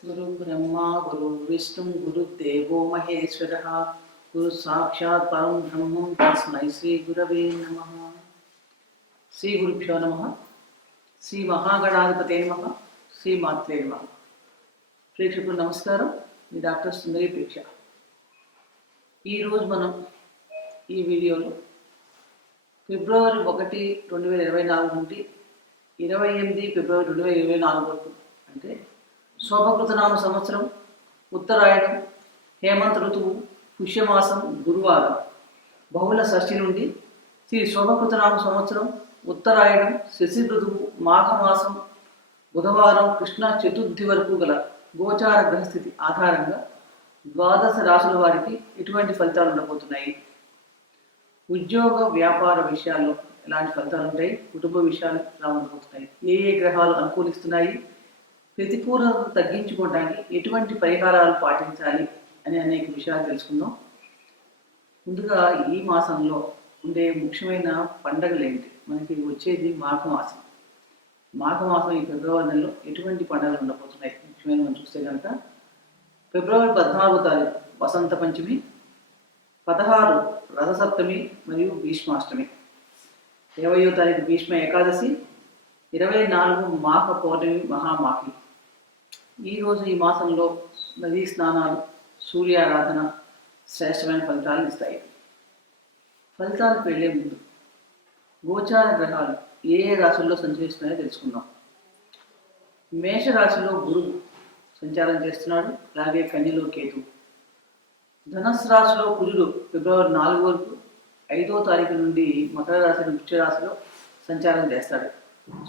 गुरु ब्रह्मा गुरु विष्णु गुरुदेवो महेश्वरः गुरु साक्षात् परं ब्रह्म तस्मै श्री गुरवे नमः। श्री गुरुभ्यो नमः। श्री महागणाधिपते नमः। श्री मात्रे नमः। ప్రేక్షకులు నమస్కారం. మీ డాక్టర్ సుందరి ప్రేక్ష. ఈరోజు మనం ఈ వీడియోలో ఫిబ్రవరి 1, 2024 నుండి 28 ఫిబ్రవరి 2024 వరకు అంటే శోభకృతనామ సంవత్సరం, ఉత్తరాయణం, హేమంత ఋతువు, పుష్యమాసం, గురువారం, బహుళ షష్ఠి నుండి శ్రీ శోభకృతనామ సంవత్సరం, ఉత్తరాయణం, శశి ఋతువు, మాఘమాసం, బుధవారం, కృష్ణ చతుర్థి వరకు గల గోచార గ్రహస్థితి ఆధారంగా ద్వాదశ రాశుల వారికి ఎటువంటి ఫలితాలు ఉండబోతున్నాయి, ఉద్యోగ వ్యాపార విషయాల్లో ఎలాంటి ఫలితాలు ఉంటాయి, కుటుంబ విషయాలు ఎలా ఉండబోతున్నాయి, ఏ గ్రహాలు అనుకూలిస్తున్నాయి, ప్రతికూలతను తగ్గించుకోవడానికి ఎటువంటి పరిహారాలు పాటించాలి అని అనేక విషయాలు తెలుసుకుందాం. ముందుగా ఈ మాసంలో ఉండే ముఖ్యమైన పండుగలు ఏంటి? మనకి వచ్చేది మాఘమాసం. మాఘమాసం ఈ ఫిబ్రవరి నెలలో ఎటువంటి పండుగలు ఉండబోతున్నాయి ముఖ్యమైన మనం చూస్తే కనుక ఫిబ్రవరి 14వ తారీఖు వసంత పంచమి, 16 రథసప్తమి మరియు భీష్మాష్టమి, 20వ తారీఖు భీష్మ ఏకాదశి, 24 మాఘ పౌర్ణమి మహామాఘి. ఈరోజు ఈ మాసంలో నదీ స్నానాలు, సూర్యారాధన శ్రేష్టమైన ఫలితాలను ఇస్తాయి. ఫలితాలకు వెళ్లే ముందు గోచార గ్రహాలు ఏ రాశుల్లో సంచరిస్తున్నాయో తెలుసుకుందాం. మేషరాశిలో గురువు సంచారం చేస్తున్నాడు, అలాగే కన్యలో కేతు. ధనుస్సు రాశిలో కుజుడు ఫిబ్రవరి 4 వరకు 5వ తారీఖు నుండి మకర రాశి వృశ్చిక రాశిలో సంచారం చేస్తాడు.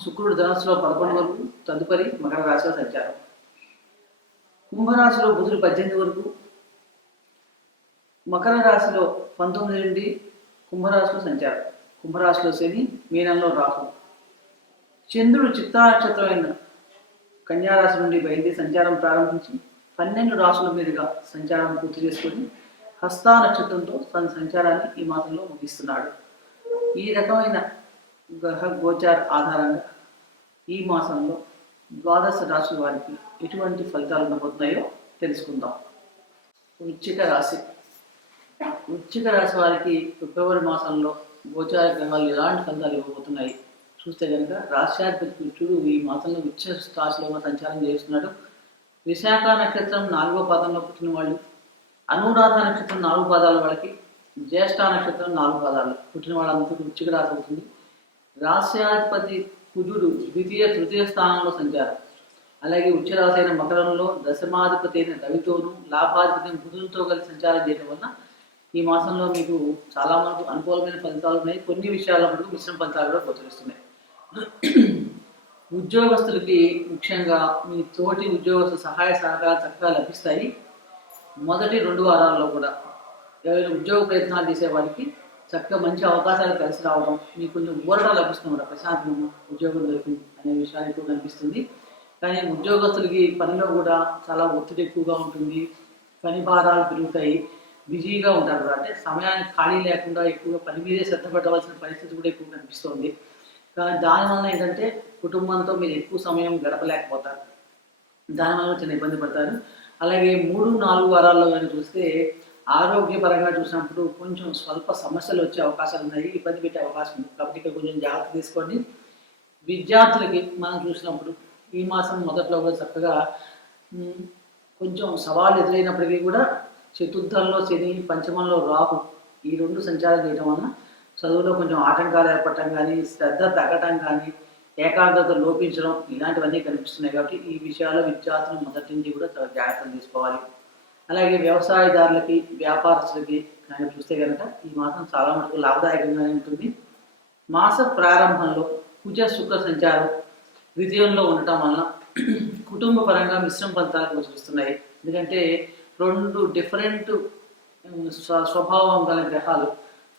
శుక్రుడు ధనుస్సులో 11 వరకు, తదుపరి మకర రాశిలో సంచారం. కుంభరాశిలో బుధుడు 18 వరకు, మకర రాశిలో 19 నుండి కుంభరాశిలో సంచారం. కుంభరాశిలో శని, మీనంలో రాహు. చంద్రుడు చిత్తా నక్షత్రమైన కన్యారాశి నుండి బయలుదేరి సంచారం ప్రారంభించి 12 రాశుల మీదుగా సంచారం పూర్తి చేసుకొని హస్తా నక్షత్రంతో తన సంచారాన్ని ఈ మాసంలో ముగిస్తున్నాడు. ఈ రకమైన గ్రహ గోచార ఆధారంగా ఈ మాసంలో ద్వాదశ రాశుల వారికి ఎటువంటి ఫలితాలు ఉండబోతున్నాయో తెలుసుకుందాం. వృశ్చిక రాశి. వృశ్చిక రాశి వారికి ఫిబ్రవరి మాసంలో గోచార గ్రహాలు ఎలాంటి ఫలితాలు ఇవ్వబోతున్నాయి చూస్తే కనుక రాశ్యాధిపతి కుజుడు ఈ మాసంలో వృశ్చిక రాశిలో సంచారం చేస్తున్నాడు. విశాఖ నక్షత్రం 4వ పాదంలో పుట్టిన వాళ్ళు, అనురాధ నక్షత్రం 4 పాదాల వాళ్ళకి, జ్యేష్ఠ నక్షత్రం 4 పాదాలు పుట్టిన వాళ్ళందరికీ వృశ్చిక రాశి అవుతుంది. రాశ్యాధిపతి కుజుడు ద్వితీయ తృతీయ స్థానంలో సంచారం, అలాగే ఉచ్చరాశి అయిన మకరంలో దశమాధిపతి అయిన రవితోనూ లాభాధిపతి అయిన బుధునితో కలిసి సంచారం చేయడం వలన ఈ మాసంలో మీకు చాలా మనకు అనుకూలమైన ఫలితాలు ఉన్నాయి. కొన్ని విషయాల మటుకు మిశ్రమ ఫలితాలు కూడా గోచరిస్తున్నాయి. ఉద్యోగస్తులకి ముఖ్యంగా మీ తోటి ఉద్యోగస్తుల సహాయ సహకారాలు చక్కగా లభిస్తాయి. మొదటి 2 వారాల్లో కూడా ఎవరైనా ఉద్యోగ ప్రయత్నాలు చేసే వారికి చక్కగా మంచి అవకాశాలు కలిసి రావడం, మీకు కొంచెం ఊరట లభిస్తుంది, ప్రశాంతంగా ఉద్యోగం దొరికింది అనే విషయాలు ఎక్కువ కనిపిస్తుంది. కానీ ఉద్యోగస్తులకి పనిలో కూడా చాలా ఒత్తిడి ఎక్కువగా ఉంటుంది, పని భారాలు పెరుగుతాయి, బిజీగా ఉంటారు. అంటే సమయానికి ఖాళీ లేకుండా ఎక్కువగా పని మీదే శ్రద్ధ పెట్టవలసిన పరిస్థితి కూడా ఎక్కువ కనిపిస్తుంది. కానీ దానివల్ల ఏంటంటే కుటుంబంతో మీరు ఎక్కువ సమయం గడపలేకపోతారు, దానివల్ల చిన్న ఇబ్బంది పడతారు. అలాగే 3, 4 వారాల్లో కానీ చూస్తే ఆరోగ్యపరంగా చూసినప్పుడు కొంచెం స్వల్ప సమస్యలు వచ్చే అవకాశాలు ఉన్నాయి, ఇబ్బంది పెట్టే అవకాశం ఉంది. కాబట్టి ఇక్కడ కొంచెం జాగ్రత్త తీసుకోండి. విద్యార్థులకి మనం చూసినప్పుడు ఈ మాసం మొదట్లో కూడా చక్కగా కొంచెం సవాళ్ళు ఎదురైనప్పటికీ కూడా చతుర్థంలో శని, పంచమంలో రాహు ఈ 2 సంచారం చేయడం వలన చదువులో కొంచెం ఆటంకాలు ఏర్పడటం కానీ, శ్రద్ధ తగ్గటం కానీ, ఏకాగ్రత లోపించడం ఇలాంటివన్నీ కనిపిస్తున్నాయి. కాబట్టి ఈ విషయాల్లో విద్యార్థులు మొదటి నుంచి కూడా చాలా జాగ్రత్తలు తీసుకోవాలి. అలాగే వ్యవసాయదారులకి, వ్యాపారస్తులకి కానీ చూస్తే కనుక ఈ మాసం చాలా మటుకు లాభదాయకంగానే ఉంటుంది. మాస ప్రారంభంలో కుజ శుక్ర సంచారం ద్వితీయంలో ఉండటం వలన కుటుంబ పరంగా మిశ్రమ ఫలితాలు గోచరిస్తున్నాయి. ఎందుకంటే 2 డిఫరెంట్ స్వభావం గల గ్రహాలు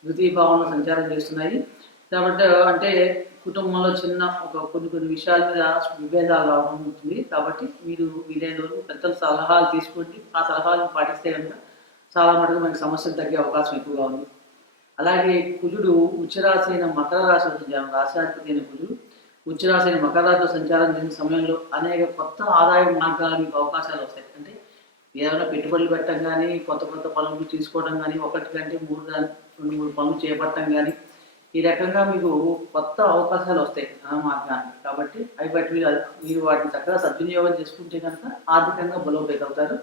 ద్వితీయ భావంలో సంచారం చేస్తున్నాయి. కాబట్టి అంటే కుటుంబంలో చిన్న కొన్ని విషయాల మీద విభేదాలు రావడం ఉంటుంది. కాబట్టి మీరు వీలైన వరకు పెద్దల సలహాలు తీసుకోండి. ఆ సలహాలను పాటిస్తే కనుక చాలా మటుకు మనకి సమస్యలు తగ్గే అవకాశం ఎక్కువగా ఉంది. అలాగే కుజుడు ఉచ్చరాశి అయిన మకర రాశి సంచారం, రాశ్యాధిపతి అయిన కుజుడు వృశ్చిక మకర రాశిలో సంచారం చేసిన సమయంలో అనేక కొత్త ఆదాయ మార్గాలు మీకు అవకాశాలు వస్తాయి. అంటే ఏదైనా పెట్టుబడులు పెట్టడం కానీ, కొత్త కొత్త పనులు తీసుకోవడం కానీ, ఒకటి కంటే మూడు కానీ 2, 3 పనులు చేపట్టడం కానీ, ఈ రకంగా మీకు కొత్త అవకాశాలు వస్తాయి ధన మార్గాన్ని. కాబట్టి అవి బట్టి మీరు వాటిని చక్కగా సద్వినియోగం చేసుకుంటే కనుక ఆర్థికంగా బలోపేతం అవుతారు.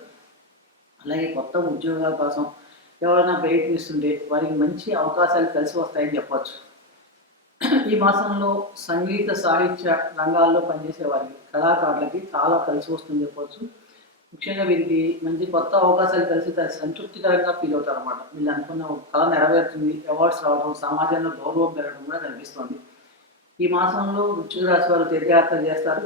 అలాగే కొత్త ఉద్యోగాల కోసం ఎవరైనా ప్రయత్నిస్తుంటే వారికి మంచి అవకాశాలు కలిసి వస్తాయని చెప్పవచ్చు. ఈ మాసంలో సంగీత సాహిత్య రంగాల్లో పనిచేసే వారికి, కళాకారులకి చాలా కలిసి వస్తుందని చెప్పవచ్చు. ముఖ్యంగా వీరికి మంచి కొత్త అవకాశాలు కలిసి సంతృప్తికరంగా ఫీల్ అవుతారు అనమాట. వీళ్ళు అనుకున్న కళ నెరవేరుతుంది, అవార్డ్స్ రావడం, సమాజంలో గౌరవం పెరగడం కూడా కనిపిస్తుంది. ఈ మాసంలో వృశ్చిక రాశి వారు తీర్థయాత్ర చేస్తారు.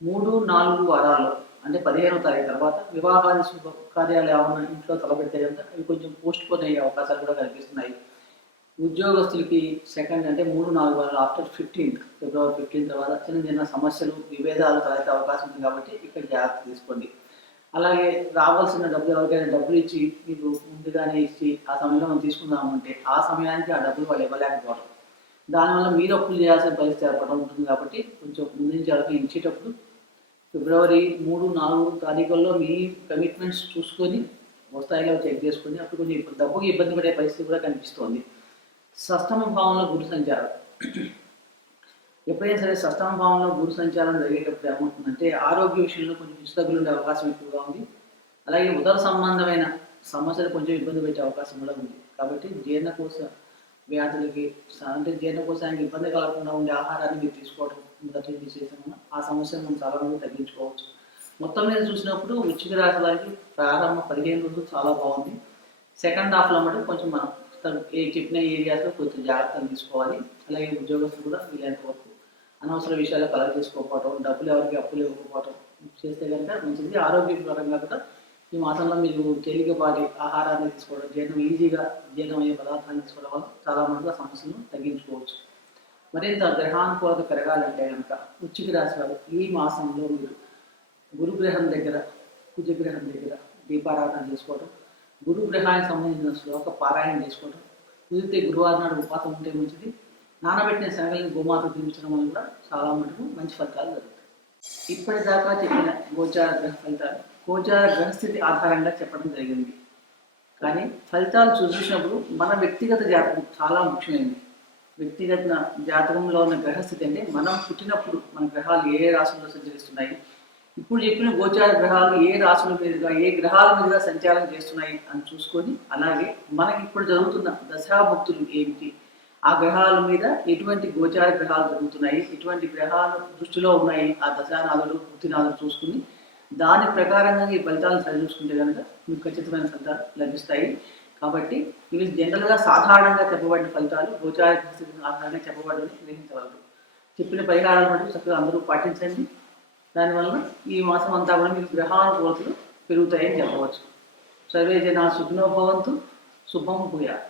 3, 4 వారాల్లో అంటే 15వ తారీఖు తర్వాత వివాహాది శుభ కార్యాలు ఏమన్నా ఇంట్లో తలపెట్టే కనుక అవి కొంచెం పోస్ట్ పోన్ అయ్యే అవకాశాలు కూడా కనిపిస్తున్నాయి. ఉద్యోగస్తులకి సెకండ్ అంటే 3, 4 వారాలు ఆఫ్టర్ ఫిబ్రవరి 15 తర్వాత చిన్న చిన్న సమస్యలు, విభేదాలు తలెత్తే అవకాశం ఉంది. కాబట్టి ఇక్కడ జాగ్రత్త తీసుకోండి. అలాగే రావాల్సిన డబ్బులు ఎవరికైనా డబ్బులు ఇచ్చి మీకు ముందుగానే ఇచ్చి ఆ సమయంలో మనం తీసుకుందామంటే ఆ సమయానికి ఆ డబ్బులు వాళ్ళు ఇవ్వలేకపోవడం, దానివల్ల మీరు అప్పులు చేయాల్సిన పరిస్థితి ఏర్పడడం ఉంటుంది. కాబట్టి కొంచెం ముందు నుంచి ఎవరికి ఇచ్చేటప్పుడు ఫిబ్రవరి 3, 4 తారీఖుల్లో మీ కమిట్మెంట్స్ చూసుకొని వస్తాయిలో చెక్ చేసుకొని అప్పుడు కొంచెం డబ్బుకి ఇబ్బంది పడే పరిస్థితి కూడా కనిపిస్తోంది. షష్టమ భావంలో గురు సంచారం. ఎప్పుడైనా సరే షష్టమ భావంలో గురు సంచారం జరిగేటప్పుడు ఏమవుతుందంటే ఆరోగ్య విషయంలో కొంచెం హెచ్చుతగ్గులు ఉండే అవకాశం ఎక్కువగా ఉంది. అలాగే ఉదర సంబంధమైన సమస్యలు కొంచెం ఇబ్బంది పెట్టే అవకాశం కూడా ఉంది. కాబట్టి జీర్ణకోశ వ్యాధులకి అంటే జీర్ణకోశానికి ఇబ్బంది కలగకుండా ఉండే ఆహారాన్ని మీరు తీసుకోవడం మొదటి చేసాము ఆ సమస్యను మనం చాలా మంది తగ్గించుకోవచ్చు. మొత్తం మీద చూసినప్పుడు వృశ్చిక రాశి వారికి ప్రారంభ 15 రోజులు చాలా బాగుంది. సెకండ్ హాఫ్లో మటుకు కొంచెం మనం చెప్పిన ఏరియాస్లో కొంచెం జాగ్రత్తలు తీసుకోవాలి. అలాగే ఉద్యోగస్తులు కూడా వీలైనంత వరకు అనవసర విషయాలు కలెక్ట్ చేసుకోకపోవడం, డబ్బులు ఎవరికి అప్పులు ఇవ్వకపోవడం చేస్తే కనుక మంచిది. ఆరోగ్యపరంగా కూడా ఈ మాసంలో మీరు తేలికపాటి ఆహారాన్ని తీసుకోవడం, ఈజీగా జీర్ణమయ్యే పదార్థాలు తీసుకోవడం వల్ల చాలా మంది సమస్యలను తగ్గించుకోవచ్చు. మరింత గ్రహానుకూలత పెరగాలంటే కనుక వృశ్చిక రాశి వారు ఈ మాసంలో మీరు గురుగ్రహం దగ్గర, కుజగ్రహం దగ్గర దీపారాధన చేసుకోవడం, గురుగ్రహానికి సంబంధించిన శ్లోక పారాయణం చేసుకోవడం, కుదిరితే గురువారం నాడు ఉపవాసం ఉంటే మంచిది. నానబెట్టిన శనగలను గోమాత తినిపించడం వల్ల కూడా చాలా మటుకు మంచి ఫలితాలు జరుగుతాయి. ఇప్పటిదాకా చెప్పిన గోచార గ్రహ ఫలితాలు గోచార గ్రహస్థితి ఆధారంగా చెప్పడం జరిగింది. కానీ ఫలితాలు చూసినప్పుడు మన వ్యక్తిగత జాతకం చాలా ముఖ్యమైనది. వ్యక్తిగత జాతకంలో ఉన్న గ్రహస్థితి అంటే మనం పుట్టినప్పుడు మన గ్రహాలు ఏ రాశుల్లో సంచరిస్తున్నాయి, ఇప్పుడు చెప్పిన గోచార గ్రహాలు ఏ రాశుల మీదుగా ఏ గ్రహాల మీదుగా సంచారం చేస్తున్నాయి అని చూసుకొని, అలాగే మనకి ఇప్పుడు జరుగుతున్న దశాభుక్తులు ఏమిటి, ఆ గ్రహాల మీద ఎటువంటి గోచార గ్రహాలు జరుగుతున్నాయి, ఎటువంటి గ్రహాలు దృష్టిలో ఉన్నాయి, ఆ దశానాథులు భుక్తినాథులు చూసుకుని దాని ప్రకారంగా ఈ ఫలితాలను సరి చూసుకుంటే కనుక మీకు ఖచ్చితమైన ఫలితాలు లభిస్తాయి. కాబట్టి ఇవి జనరల్గా సాధారణంగా చెప్పబడిన ఫలితాలు గోచార స్థితిని ఆధారంగా చెప్పబడని గ్రహించగలరు. చెప్పిన పరిహారాలు బట్టి చక్కగా అందరూ పాటించండి. దానివల్ల ఈ మాసం అంతా కూడా మీకు గ్రహానుకూలతలు పెరుగుతాయని చెప్పవచ్చు. సర్వే జనా సుఖినో భవంతు. శుభం భూయాత్.